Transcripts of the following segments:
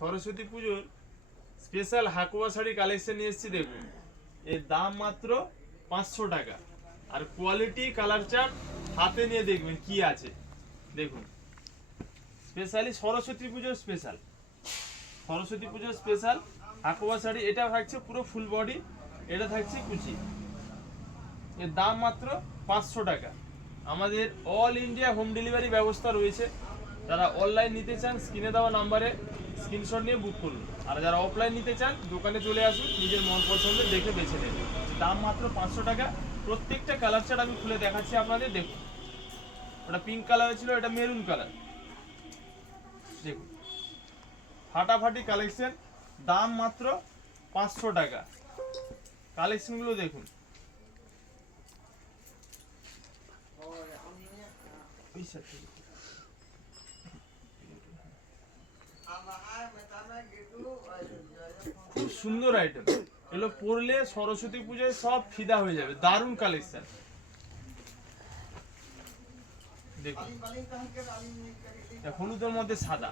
সরস্বতী পুজোর special হাকুয়া sari collection নিয়ে এসেছি। দেখুন এর দাম মাত্র 500 টাকা। আর কোয়ালিটি কালার চার্ট হাতে নিয়ে দেখবেন কি আছে। দেখুন স্পেশালি সরস্বতী পুজোর স্পেশাল হাকুয়া শাড়ি। এটা থাকছে পুরো ফুল বডি, এটা থাকছে কুচি। এর দাম মাত্র 500 টাকা। আমাদের অল ইন্ডিয়া হোম ডেলিভারি ব্যবস্থা রয়েছে। যারা অনলাইন নিতে চান স্ক্রিনে দেওয়া নাম্বারে স্ক্রিনশট নিয়ে বুক করুন। আর যারা অফলাইন নিতে চান দোকানে চলে আসুন, নিজের মন পছন্দের দেখে বেছে নেন। দাম মাত্র 500 টাকা। প্রত্যেকটা কালার চার্ট আমি খুলে দেখাচ্ছি আপনাদের। দেখুন ওটা পিঙ্ক কালার ছিল, এটা মেরুন কালার। দেখুন ফাটাফাটি কালেকশন, দাম মাত্র 500 টাকা। কালেকশনগুলো দেখুন। খুব সুন্দর আইটেম, এগুলো পরলে সরস্বতী পূজায় সব ফিদা হয়ে যাবে। দারুণ কালেকশন। দেখুন হলুদের মধ্যে সাদা,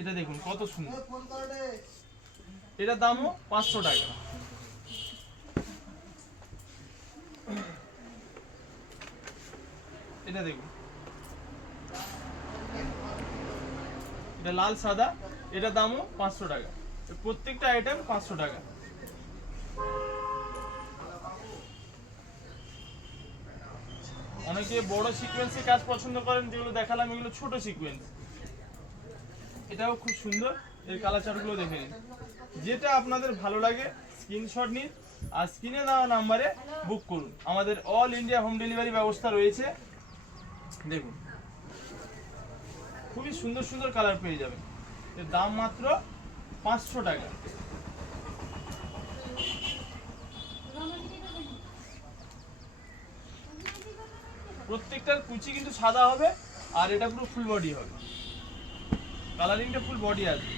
এটা দেখুন কত সুন্দর। এটার দামও 500 টাকা। এটা দেখুন, এটা লাল সাদা, এটা দামও 500 টাকা। প্রত্যেকটা আইটেম 500 টাকা। অনেকে বড় সিকোয়েন্সে কাজ পছন্দ করেন, যেগুলো দেখালাম এগুলো ছোট সিকোয়েন্স। এটাও খুব সুন্দর। এর কালার চার্টগুলো দেখে নিন। যেটা আপনাদের ভালো লাগে স্ক্রিনশট নিন আর স্ক্রিনে দেওয়া নাম্বারে বুক করুন। আমাদের অল ইন্ডিয়া হোম ডেলিভারি ব্যবস্থা রয়েছে। দেখুন খুবই সুন্দর সুন্দর কালার পেয়ে যাবেন। এর দাম মাত্র 500 টাকা। প্রত্যেকটার কুচি কিন্তু সাদা হবে, আর এটা পুরো ফুল বডি হবে। কালারিংটা ফুল বডি আসবে।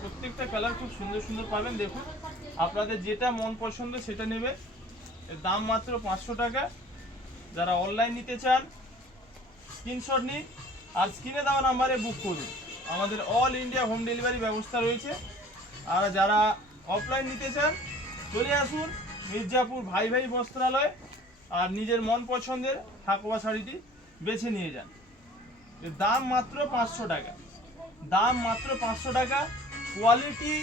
প্রত্যেকটা কালার খুব সুন্দর সুন্দর পাবেন। দেখুন আপনাদের যেটা মন পছন্দ সেটা নেবে। এর দাম মাত্র 500 টাকা। যারা অনলাইন নিতে চান স্ক্রিনশট নিন আর স্ক্রিনে দেওয়া নাম্বারে বুক করুন। আমাদের অল ইন্ডিয়া হোম ডেলিভারি ব্যবস্থা রয়েছে। আর যারা অফলাইন নিতে চান চলে আসুন মির্জাপুর ভাই ভাই বস্ত্রালয়, আর নিজের মন পছন্দের হাকুয়া শাড়িটি বেছে নিয়ে যান। এর দাম মাত্র 500 টাকা। দাম মাত্র 500 টাকা। কোয়ালিটি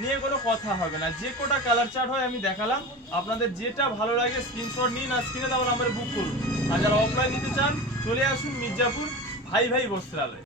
নিয়ে কোনো কথা হবে না। যে কোটা কালার চার্ট হয় আমি দেখালাম। আপনাদের যেটা ভালো লাগে স্ক্রিনশট নিন আর স্ক্রিনে দেওয়া নাম্বারে বুক করুন। আর যারা অফলাইন নিতে চান চলে আসুন মির্জাপুর ভাই ভাই বস্ত্রালয়।